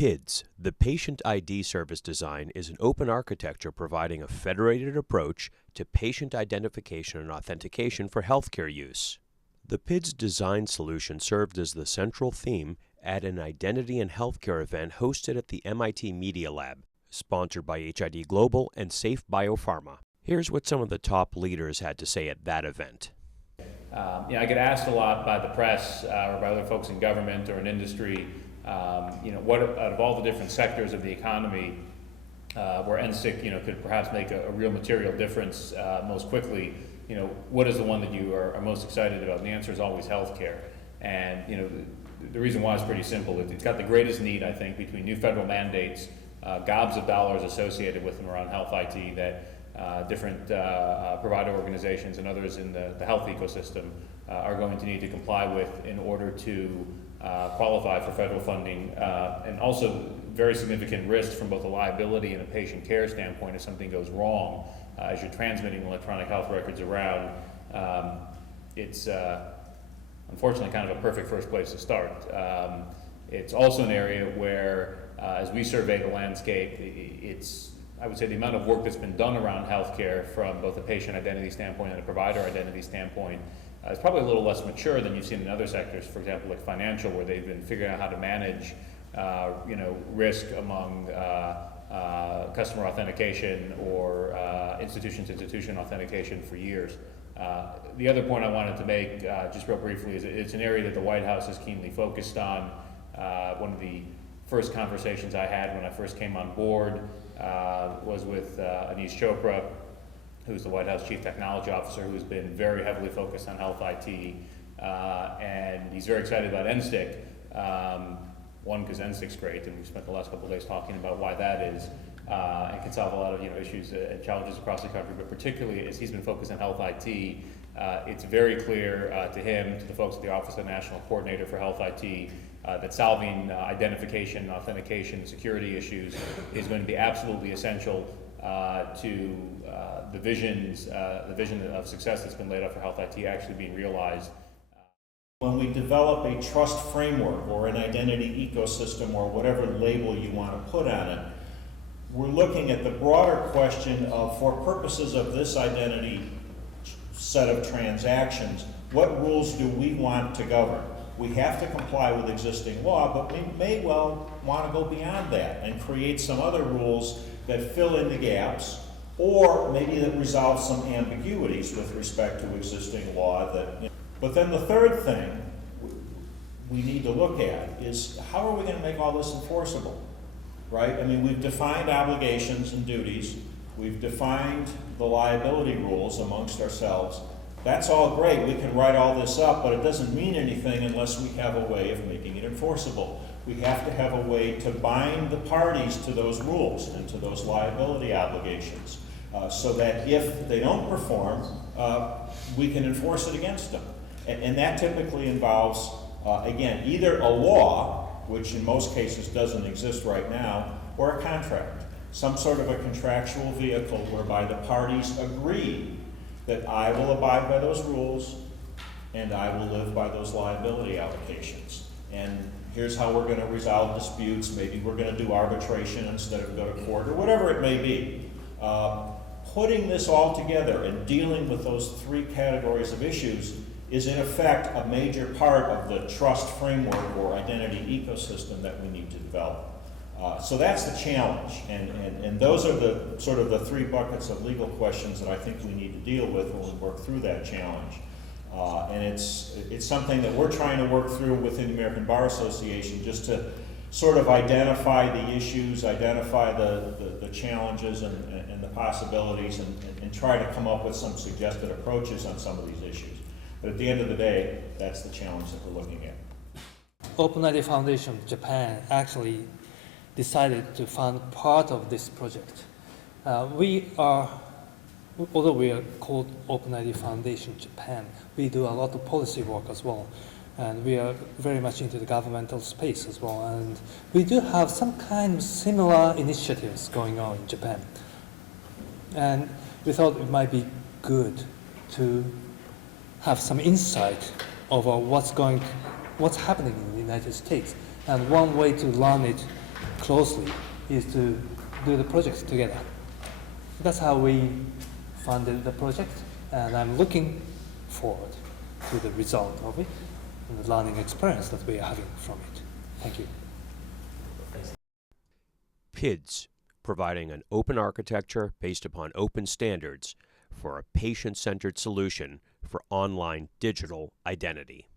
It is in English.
PIDS, the Patient ID Service Design, is an open architecture providing a federated approach to patient identification and authentication for healthcare use. The PIDS design solution served as the central theme at an identity and healthcare event hosted at the MIT Media Lab, sponsored by HID Global and Safe Biopharma. Here's what some of the top leaders had to say at that event. I get asked a lot by the press or by other folks in government or in industry, what out of all the different sectors of the economy where NSTIC, could perhaps make a real material difference most quickly, what is the one that you are most excited about? And the answer is always healthcare. And, the reason why is pretty simple. It's got the greatest need, I think, between new federal mandates, gobs of dollars associated with them around health IT that different provider organizations and others in the health ecosystem are going to need to comply with in order to qualify for federal funding, and also very significant risk from both a liability and a patient care standpoint if something goes wrong as you're transmitting electronic health records around. It's unfortunately kind of a perfect first place to start. It's also an area where, as we survey the landscape, I would say the amount of work that's been done around healthcare from both a patient identity standpoint and a provider identity standpoint is probably a little less mature than you've seen in other sectors, for example, like financial, where they've been figuring out how to manage risk among customer authentication or institution authentication for years. The other point I wanted to make, just real briefly, is it's an area that the White House is keenly focused on. One of the first conversations I had when I first came on board was with Anish Chopra, who's the White House Chief Technology Officer, who's been very heavily focused on health IT, and he's very excited about NSTIC. One, because NSTIC's great, and we spent the last couple of days talking about why that is, and can solve a lot of issues and challenges across the country. But particularly as he's been focused on health IT, it's very clear to him, to the folks at the Office of the National Coordinator for Health IT, that solving identification, authentication, security issues is going to be absolutely essential to the vision of success that's been laid out for health IT actually being realized. When we develop a trust framework or an identity ecosystem or whatever label you want to put on it, we're looking at the broader question of, for purposes of this identity set of transactions, what rules do we want to govern? We have to comply with existing law, but we may well want to go beyond that and create some other rules that fill in the gaps, or maybe that resolve some ambiguities with respect to existing law. But then the third thing we need to look at is, how are we going to make all this enforceable, right? I mean, we've defined obligations and duties. We've defined the liability rules amongst ourselves. That's all great. We can write all this up, but it doesn't mean anything unless we have a way of making it enforceable. We have to have a way to bind the parties to those rules and to those liability obligations so that if they don't perform, we can enforce it against them. And that typically involves, again, either a law, which in most cases doesn't exist right now, or a contract, some sort of a contractual vehicle whereby the parties agree that I will abide by those rules and I will live by those liability allocations. And here's how we're going to resolve disputes. Maybe we're going to do arbitration instead of go to court, or whatever it may be. Putting this all together and dealing with those three categories of issues is in effect a major part of the trust framework or identity ecosystem that we need to develop. So that's the challenge, and those are the sort of the three buckets of legal questions that I think we need to deal with when we work through that challenge. And it's something that we're trying to work through within the American Bar Association, just to sort of identify the issues, identify the challenges and the possibilities, and try to come up with some suggested approaches on some of these issues. But at the end of the day, that's the challenge that we're looking at. OpenID Foundation Japan actually decided to fund part of this project. Although we are called OpenID Foundation Japan, we do a lot of policy work as well. And we are very much into the governmental space as well. And we do have some kind of similar initiatives going on in Japan. And we thought it might be good to have some insight over what's happening in the United States. And one way to learn it closely is to do the projects together. That's how we funded the project, and I'm looking forward to the result of it and the learning experience that we are having from it. Thank you. PIDS, providing an open architecture based upon open standards for a patient-centered solution for online digital identity.